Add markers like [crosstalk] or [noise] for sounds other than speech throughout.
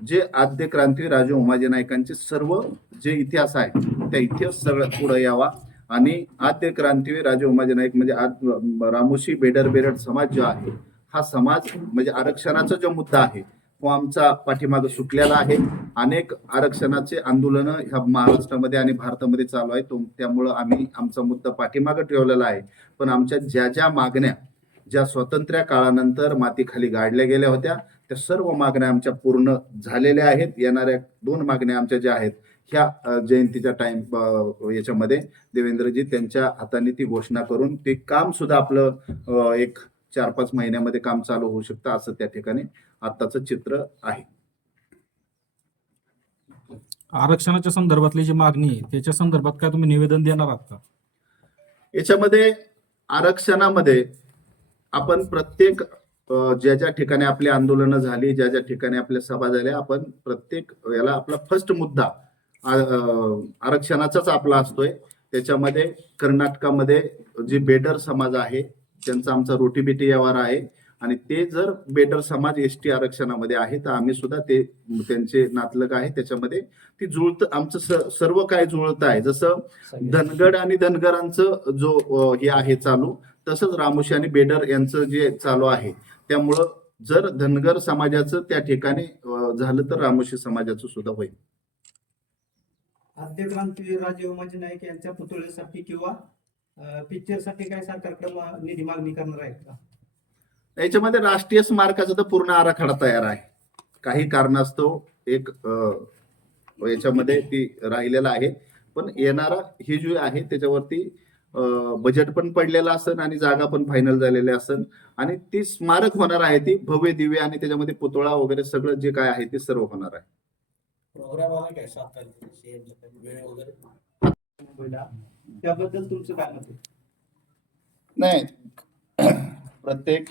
जे आद्य क्रांती राजे उमाजी नायकांचे सर्व जे इतिहास आहे त्या इतिहास सगळं पुढे यावा. आणि आद्य क्रांतीवीर राजे उमाजी नाईक म्हणजे आज रामोशी बेडर बेरड समाज जो आहे हा समाज म्हणजे आरक्षणाचा जो मुद्दा आहे फॉर्मचा आमचा पाठीमागे सुटलेला आहे. अनेक आरक्षणाचे आंदोलन ह्या महाराष्ट्रामध्ये आणि भारतामध्ये चालू आहे तो त्यामुळं आम्ही आमचा मुद्दा पाठीमागे ठेवलेला आहे. पण आमच्या ज्या ज्या मागण्या ज्या स्वातंत्र्य काळानंतर मातीखाली गाडल्या गेल्या होत्या त्या सर्व मागण्या आमच्या पूर्ण झालेल्या आहेत. येणाऱ्या दोन मागण्या आमच्या ज्या आहेत ह्या जयंतीच्या टाइम याच्यामध्ये देवेंद्रजी त्यांच्या हाताने ती घोषणा करून ते काम सुद्धा आपलं एक चार पाच महिन्यामध्ये काम चालू होऊ शकतं असं त्या ठिकाणी आत्ताचं चित्र आहे. आरक्षणाच्या संदर्भातली जी मागणी आहे त्याच्या संदर्भात काय तुम्ही निवेदन देणार आहात का? याच्यामध्ये आरक्षणामध्ये आपण प्रत्येक ज्या ज्या ठिकाणी आपली आंदोलनं झाली ज्या ज्या ठिकाणी आपल्या सभा झाल्या आपण प्रत्येक याला आपला फर्स्ट मुद्दा आरक्षणाचाच आपला असतोय. त्याच्यामध्ये कर्नाटकामध्ये जे बेडर समाज आहे त्यांचा आमचा रोटीबेटी व्यवहार आहे आणि ते जर बेडर समाज एस टी आरक्षणामध्ये आहे तर आम्ही सुद्धा ते त्यांचे नातलग आहे त्याच्यामध्ये ती जुळत आमचं सर्व काय जुळत आहे जसं धनगड आणि धनगरांचं जो हे आहे चालू तसंच रामोशी आणि बेडर यांचं जे चालू आहे त्यामुळं जर धनगर समाजाचं त्या ठिकाणी झालं तर रामोशी समाजाचं सुद्धा होईल. आद्य क्रांतीवीर राजे उमाजी नाईक यांच्या पुतळ्यासाठी किंवा पिक्चरसाठी काय सरकारकडे मा- निधी मागणी करणार आहेत का? याच्यामध्ये राष्ट्रीय स्मारकाचा तर पूर्ण आराखडा तयार आहे. काही कारणास्तव एक अ, याच्यामध्ये ती राहिलेला आहे. पण येणारा हे जे आहे त्याच्यावरती बजेट पण पडलेलं असन आणि जागा पण फायनल झालेली असन. आणि ती स्मारक होणार आहे ती भव्य दिव्य आणि त्याच्यामध्ये पुतळा वगैरे सगळं जे काय आहे ते सर्व होणार आहे. प्रोग्राम त्याबद्दल तुमचं काय मत नाही. [clears throat] प्रत्येक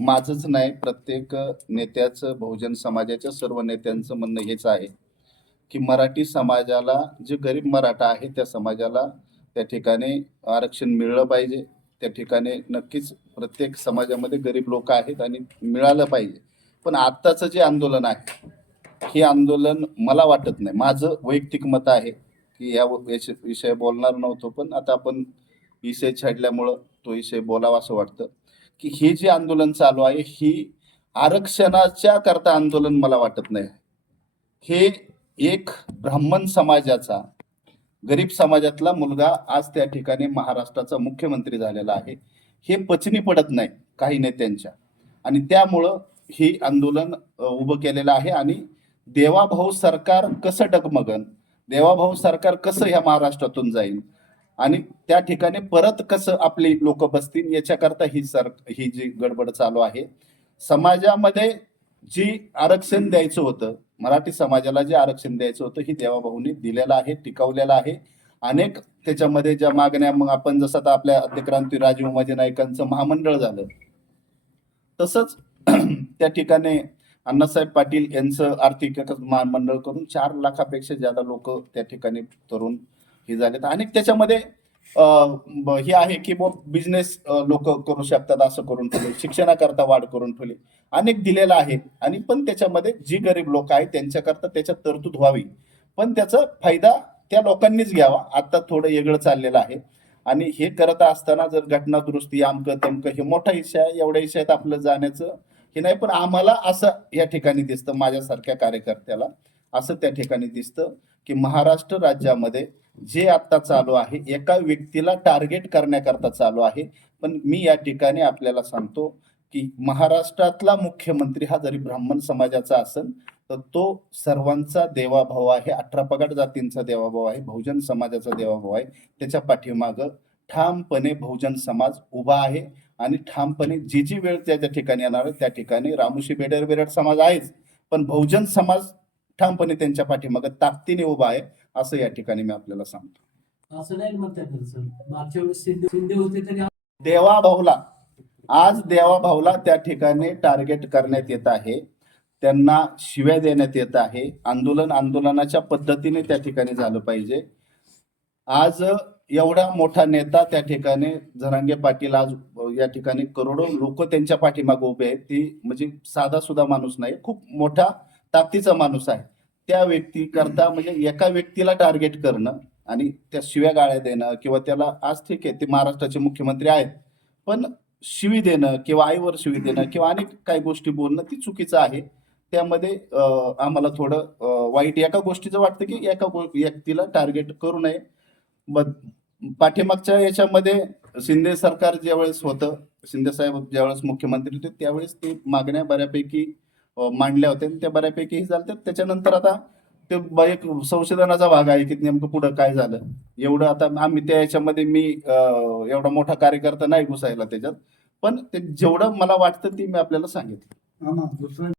माझंच नाही प्रत्येक नेत्याचं बहुजन समाजाच्या सर्व नेत्यांचं म्हणणं हेच आहे की मराठी समाजाला जे गरीब मराठा आहे त्या समाजाला त्या ठिकाणी आरक्षण मिळलं पाहिजे. त्या ठिकाणी नक्कीच प्रत्येक समाजामध्ये गरीब लोक आहेत आणि मिळालं पाहिजे. पण आत्ताचं जे आंदोलन आहे हे आंदोलन मला वाटत नाही. माझं वैयक्तिक मत आहे की या विषय बोलणार नव्हतो पण आता आपण विषय छाडल्यामुळं तो विषय बोलावा असं वाटतं. की हे जे आंदोलन चालू आहे ही आरक्षणाच्या करता आंदोलन मला वाटत नाही. हे एक ब्राह्मण समाजाचा गरीब समाजातला मुलगा आज त्या ठिकाणी महाराष्ट्राचा मुख्यमंत्री झालेला आहे. हे पचनी पडत नाही काही नेत्यांच्या आणि त्यामुळं हे आंदोलन उभं केलेलं आहे आणि देवाभाऊ सरकार कसं डगमगन देवाभाऊ सरकार कसं ह्या महाराष्ट्रातून जाईल? आणि त्या ठिकाणी परत कसं आपली लोक बसतील? याच्याकरता ही सर ही जी गडबड चालू आहे. समाजामध्ये जी आरक्षण द्यायचं होतं मराठी समाजाला जे आरक्षण द्यायचं होतं ही देवाभाऊनी दिलेलं आहे टिकवलेलं आहे. अनेक त्याच्यामध्ये ज्या मागण्या मग आपण जसं आता आपल्या अध्यक्रांती राजीव उमाजी नायकांचं महामंडळ झालं. तसंच [clears throat] त्या ठिकाणी अण्णासाहेब पाटील यांचं आर्थिक मंडळ करून चार लाखापेक्षा जादा लोक त्या ठिकाणी तरुण हे झालेत. आणि त्याच्यामध्ये हे आहे की बुवा बिझनेस लोक करू शकतात असं करून ठेवले. शिक्षणाकरता वाढ करून ठेवली. अनेक दिलेलं आहे आणि पण त्याच्यामध्ये जी गरीब लोक आहेत त्यांच्याकरता त्याच्यात तरतूद व्हावी. पण त्याचा फायदा त्या लोकांनीच घ्यावा. आता थोडं वेगळं चाललेलं आहे. आणि हे करत असताना जर घटना दुरुस्ती अमकं तमकं हे मोठा हिस्सा आहे. एवढ्या विषयात आपलं जाण्याचं हे नाही पण आम्हाला असं या ठिकाणी दिसतं माझ्यासारख्या कार्यकर्त्याला असं त्या ठिकाणी दिसतं की महाराष्ट्र राज्यामध्ये जे आता चालू आहे एका व्यक्तीला टार्गेट करण्याकरता चालू आहे. पण मी या ठिकाणी आपल्याला सांगतो की महाराष्ट्रातला मुख्यमंत्री हा जरी ब्राह्मण समाजाचा असेल तर तो सर्वांचा देवाभाव आहे. अठरा पगड जातींचा देवाभाव आहे बहुजन समाजाचा देवाभाव आहे. त्याच्या पाठीमागं ठामपणे बहुजन समाज उभा आहे आणि ठामपणे जी जी वेळ त्याच्या ठिकाणी येणार आहे त्या ठिकाणी रामुशी बेडर बेरड समाज आहेच. पण बहुजन समाज ठामपणे त्यांच्या पाठीमागं ताकदीने उभा आहे असं या ठिकाणी मी आपल्याला सांगतो. असं नाही मागच्या वेळेस शिंदे होते तरी देवाभाऊला आज देवाभाऊला त्या ठिकाणी टार्गेट करण्यात येत आहे. त्यांना शिव्या देण्यात येत आहे. आंदोलन आंदोलनाच्या पद्धतीने त्या ठिकाणी झालं पाहिजे. आज एवढा मोठा नेता त्या ठिकाणी झरांगे पाटील आज या ठिकाणी करोडो लोक त्यांच्या पाठीमागे उभे आहेत. ती म्हणजे साधा सुद्धा माणूस नाही खूप मोठा ताकदीचा माणूस आहे. त्या व्यक्ती करता म्हणजे एका व्यक्तीला टार्गेट करणं आणि त्या शिव्या गाळ्या देणं किंवा त्याला आज ठीक आहे ते महाराष्ट्राचे मुख्यमंत्री आहेत पण शिवी देणं किंवा आईवर शिवी देणं किंवा अनेक काही गोष्टी बोलणं ती चुकीचं आहे. त्यामध्ये आम्हाला थोडं वाईट एका गोष्टीचं वाटतं की एका गो- व्यक्तीला टार्गेट करू नये. पाठीमागच्या याच्यामध्ये शिंदे सरकार ज्यावेळेस होतं शिंदे साहेब ज्यावेळेस मुख्यमंत्री होते त्यावेळेस ते मागण्या बऱ्यापैकी मांडल्या होत्या. त्या बऱ्यापैकी हे झाल्या त्याच्यानंतर आता ते एक संशोधनाचा भाग आहे की नेमकं पुढं काय झालं. एवढं आता आम्ही त्या याच्यामध्ये मी एवढा मोठा कार्यकर्ता नाही घुसायला त्याच्यात. पण ते जेवढं मला वाटतं ते मी आपल्याला सांगितलं. दुसरं